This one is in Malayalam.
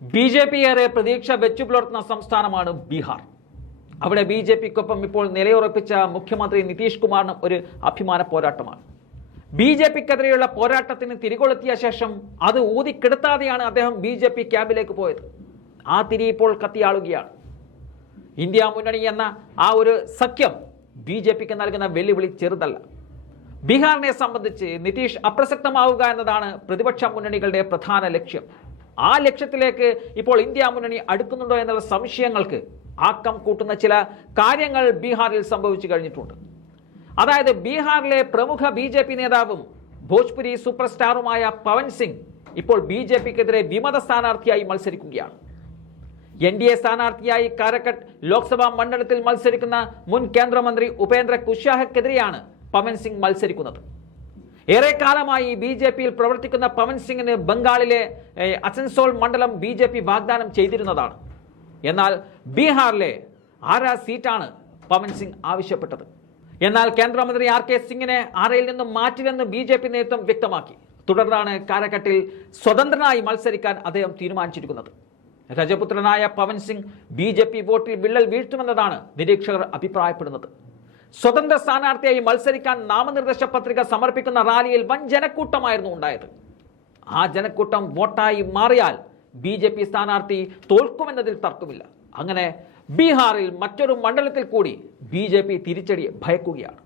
ബി ജെ പി ഏറെ പ്രതീക്ഷ വെച്ചു പുലർത്തുന്ന സംസ്ഥാനമാണ് ബീഹാർ. അവിടെ ബി ജെ പിക്കൊപ്പം ഇപ്പോൾ നിലയുറപ്പിച്ച മുഖ്യമന്ത്രി നിതീഷ് കുമാറിന് ഒരു അഭിമാന പോരാട്ടമാണ്. ബി ജെ പിക്കെതിരെയുള്ള പോരാട്ടത്തിന് തിരികൊളുത്തിയ ശേഷം അത് ഊതിക്കെടുത്താതെയാണ് അദ്ദേഹം ബി ജെ പി ക്യാമ്പിലേക്ക് പോയത്. ആ തിരി ഇപ്പോൾ കത്തിയാളുകയാണ്. ഇന്ത്യ മുന്നണി എന്ന ആ ഒരു സഖ്യം ബി ജെ പിക്ക് നൽകുന്ന വെല്ലുവിളി ചെറുതല്ല. ബീഹാറിനെ സംബന്ധിച്ച് നിതീഷ് അപ്രസക്തമാവുക എന്നതാണ് പ്രതിപക്ഷ മുന്നണികളുടെ പ്രധാന ലക്ഷ്യം. ആ ലക്ഷ്യത്തിലേക്ക് ഇപ്പോൾ ഇന്ത്യ മുന്നണി അടുക്കുന്നുണ്ടോ എന്നുള്ള സംശയങ്ങൾക്ക് ആക്കം കൂട്ടുന്ന ചില കാര്യങ്ങൾ ബീഹാറിൽ സംഭവിച്ചു കഴിഞ്ഞിട്ടുണ്ട്. അതായത് ബീഹാറിലെ പ്രമുഖ ബി ജെ പി നേതാവും ഭോജ്പുരി സൂപ്പർ സ്റ്റാറുമായ പവൻ സിംഗ് ഇപ്പോൾ ബി ജെ പിക്കെതിരെ വിമത സ്ഥാനാർത്ഥിയായി മത്സരിക്കുകയാണ്. എൻ ഡി എ സ്ഥാനാർത്ഥിയായി കാരക്കട്ട് ലോക്സഭാ മണ്ഡലത്തിൽ മത്സരിക്കുന്ന മുൻ കേന്ദ്രമന്ത്രി ഉപേന്ദ്ര കുഷാഹക്കെതിരെയാണ് പവൻ സിംഗ് മത്സരിക്കുന്നത്. ഏറെ കാലമായി ബി ജെ പിയിൽ പ്രവർത്തിക്കുന്ന പവൻ സിംഗിന് ബംഗാളിലെ അസൻസോൾ മണ്ഡലം ബി ജെ പി വാഗ്ദാനം ചെയ്തിരുന്നതാണ്. എന്നാൽ ബീഹാറിലെ ആരാ സീറ്റാണ് പവൻ സിംഗ് ആവശ്യപ്പെട്ടത്? എന്നാൽ കേന്ദ്രമന്ത്രി ആർ കെ സിംഗിനെ ആരയിൽ നിന്നും മാറ്റില്ലെന്ന് ബി ജെ പി നേതൃത്വം വ്യക്തമാക്കി. തുടർന്നാണ് കാരക്കട്ടിൽ സ്വതന്ത്രനായി മത്സരിക്കാൻ അദ്ദേഹം തീരുമാനിച്ചിരിക്കുന്നത്. രജപുത്രനായ Pawan Singh B J P വോട്ടിൽ വിള്ളൽ വീഴ്ത്തുമെന്നതാണ് നിരീക്ഷകർ അഭിപ്രായപ്പെടുന്നത്. സ്വതന്ത്ര സ്ഥാനാർത്ഥിയായി മത്സരിക്കാൻ നാമനിർദ്ദേശ പത്രിക സമർപ്പിക്കുന്ന റാലിയിൽ വൻ ജനക്കൂട്ടമായിരുന്നു ഉണ്ടായത്. ആ ജനക്കൂട്ടം വോട്ടായി മാറിയാൽ ബി ജെ പി സ്ഥാനാർത്ഥി തോൽക്കുമെന്നതിൽ തർക്കമില്ല. അങ്ങനെ ബീഹാറിൽ മറ്റൊരു മണ്ഡലത്തിൽ കൂടി ബി ജെ പി തിരിച്ചടി ഭയക്കുകയാണ്.